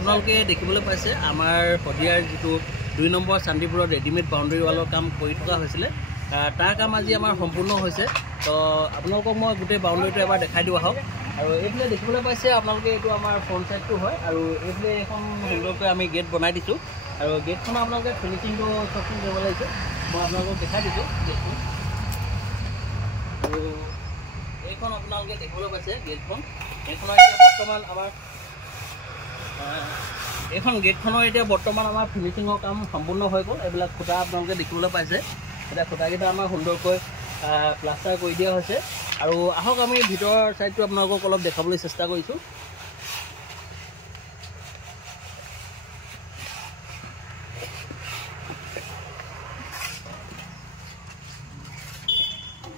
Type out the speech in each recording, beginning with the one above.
আপোনালোকে দেখিবলৈ পাইছে আমাৰ শদিয়াৰ যিটো 2 নম্বৰ চান্দিপুৰত ৰেডিমেড বাউণ্ডাৰী ৱালৰ কাম কৰি থকা হৈছিলে তাৰ কাম আজি আমাৰ সম্পূৰ্ণ হৈছে। তো আপোনালোকক মই গোটেই বাউণ্ডাৰীটো এবাৰ দেখাই দিওঁ আহক। আৰু এইফালে দেখিবলৈ পাইছে আপোনালোকে এইটো আমাৰ ফ্ৰণ্ট চাইডটো হয় আৰু এইফালে এখন সুন্দৰকৈ আমি গেট বনাই দিছোঁ আৰু গেটখনৰ আপোনালোকে ফিনিচিংটো চবখিনি কৰিব লাগিছে। মই আপোনালোকক দেখাই দিছোঁ গেটখন। আৰু এইখন আপোনালোকে দেখিবলৈ পাইছে গেটখন। এইখনৰ এতিয়া বৰ্তমান আমাৰ গেটখনৰ বৰ্তমান আমাৰ ফিনিচিঙৰ কাম সম্পূৰ্ণ হৈ গ'ল। এইবিলাক খুঁটা আপোনালোকে দেখিবলৈ পাইছে। এতিয়া খুঁটাকেইটা আমাৰ সুন্দৰকৈ প্লাষ্টাৰ কৰি দিয়া হৈছে। আৰু আহক আমি ভিতৰৰ ছাইডটো আপোনালোকক অলপ দেখাবলৈ চেষ্টা কৰিছোঁ।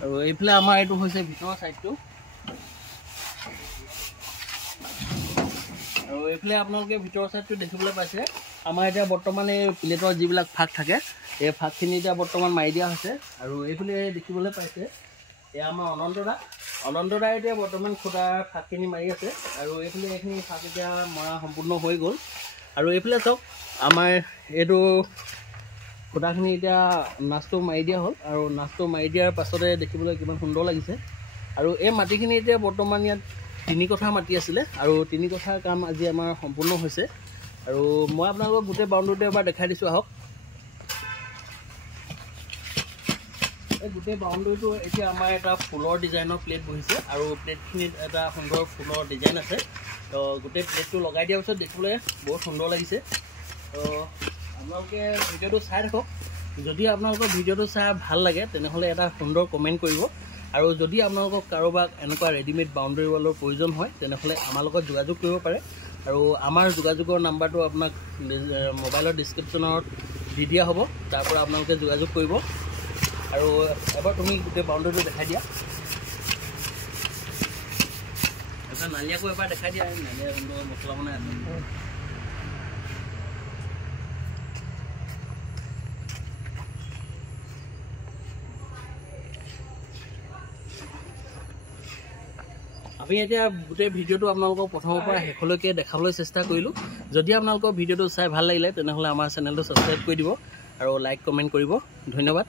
আৰু এইফালে আমাৰ এইটো হৈছে ভিতৰৰ ছাইডটো। আৰু এইফালে আপোনালোকে ভিতৰৰ ছাইডটো দেখিবলৈ পাইছে। আমাৰ এতিয়া বৰ্তমান এই প্লেটৰ যিবিলাক ফাঁক থাকে এই ফাঁকখিনি এতিয়া বৰ্তমান মাৰি দিয়া হৈছে। আৰু এইফালে দেখিবলৈ পাইছে এয়া আমাৰ অনন্তদা এতিয়া বৰ্তমান খুঁটাৰ ফাঁকখিনি মাৰি আছে। আৰু এইফালে এইখিনি ফাঁক এতিয়া মৰা সম্পূৰ্ণ হৈ গ'ল। আৰু এইফালে চাওক আমাৰ এইটো খুঁটাখিনি এতিয়া নাচটো মাৰি দিয়া হ'ল। আৰু নাচটো মাৰি দিয়াৰ পাছতে দেখিবলৈ কিমান সুন্দৰ লাগিছে। আৰু এই মাটিখিনি এতিয়া বৰ্তমান ইয়াত 3 কঠা মাটি আছিলে আৰু 3 কঠাৰ কাম আজি আমাৰ সম্পূৰ্ণ হৈছে। আৰু মই আপোনালোকক গোটেই বাউণ্ডাৰীটো এবাৰ দেখাই দিছোঁ আহক। এই গোটেই বাউণ্ডাৰীটো এতিয়া আমাৰ এটা ফুলৰ ডিজাইনৰ প্লেট বহিছে আৰু প্লেটখিনিত এটা সুন্দৰ ফুলৰ ডিজাইন আছে। তো গোটেই প্লেটটো লগাই দিয়াৰ পিছত দেখিবলৈ বহুত সুন্দৰ লাগিছে। তো আপোনালোকে ভিডিঅ'টো চাই থাকক। যদি আপোনালোকৰ ভিডিঅ'টো চাই ভাল লাগে তেনেহ'লে এটা সুন্দৰ কমেণ্ট কৰিব। আৰু যদি আপোনালোকক কাৰোবাক এনেকুৱা ৰেডিমেড বাউণ্ডাৰী ৱালৰ প্ৰয়োজন হয় তেনেহ'লে আমাৰ লগত যোগাযোগ কৰিব পাৰে। আৰু আমাৰ যোগাযোগৰ নাম্বাৰটো আপোনাক মোবাইলৰ ডিছক্ৰিপশ্যনত দি দিয়া হ'ব। তাৰ পৰা আপোনালোকে যোগাযোগ কৰিব। আৰু এবাৰ তুমি গোটেই বাউণ্ডাৰীটো দেখাই দিয়া। এটা নালিয়াকৈ এবাৰ দেখাই দিয়া। নালিয়া সুন্দৰ মছলা বনাই আছে। আমি এতিয়া গোটেই ভিডিঅ'টো আপোনালোকক প্ৰথমৰ পৰা শেষলৈকে দেখাবলৈ চেষ্টা কৰিলোঁ। যদি আপোনালোকৰ ভিডিঅ'টো চাই ভাল লাগিলে তেনেহ'লে আমাৰ চেনেলটো ছাবস্ক্ৰাইব কৰি দিব আৰু লাইক কমেণ্ট কৰিব। ধন্যবাদ।